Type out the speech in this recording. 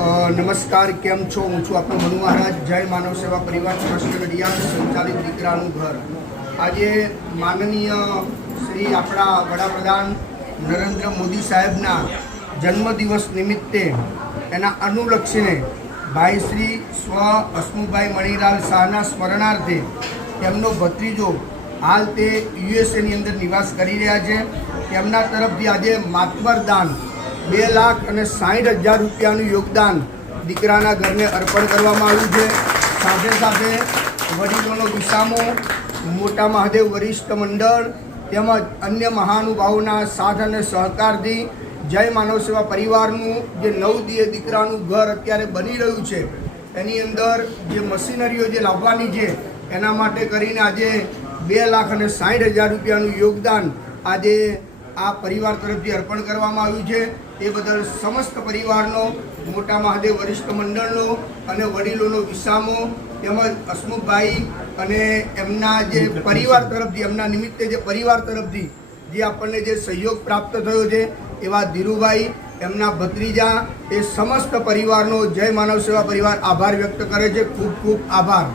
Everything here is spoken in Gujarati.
નમસ્કાર, કેમ છો? હું છું આપનો મનુ મહારાજ. જય માનવ સેવા પરિવાર ટ્રસ્ટ નડિયાદ સંચાલિત દીકરાનું ઘર. આજે માનનીય શ્રી આપણા વડાપ્રધાન નરેન્દ્ર મોદી સાહેબના જન્મદિવસ નિમિત્તે એના અનુલક્ષીને ભાઈ શ્રી સ્વ હસમુખભાઈ મણિલાલ શાહના સ્મરણાર્થે તેમનો ભત્રીજો હાલ તે યુએસએની અંદર નિવાસ કરી રહ્યા છે. તેમના તરફથી આજે માતબરદાન 2,60,000 રૂપિયાનું યોગદાન દીકરાના ઘરને અર્પણ કરવામાં આવ્યું છે. સાથે સાથે વડીલોનો વિસામો, મોટા મહાદેવ વરિષ્ઠ મંડળ તેમજ અન્ય મહાનુભાવોના સાથ અને સહકારથી જય માનવ સેવા પરિવારનું જે 9 દીકરાનું ઘર અત્યારે બની રહ્યું છે એની અંદર જે મશીનરીઓ જે લાવવાની છે એના માટે કરીને આજે 2,60,000 રૂપિયાનું યોગદાન આજે આ પરિવાર તરફથી અર્પણ કરવામાં આવ્યું છે. એ બદલ સમસ્ત પરિવારનો, મોટા મહાદેવ વરિષ્ઠ મંડળનો અને વડીલોનો વિસામો તેમજ હસમુખભાઈ અને એમના જે પરિવાર તરફથી, એમના નિમિત્તે જે પરિવાર તરફથી જે આપણને જે સહયોગ પ્રાપ્ત થયો છે એવા ધીરુભાઈ, એમના ભત્રીજા, એ સમસ્ત પરિવારનો જય માનવ સેવા પરિવાર આભાર વ્યક્ત કરે છે. ખૂબ ખૂબ આભાર.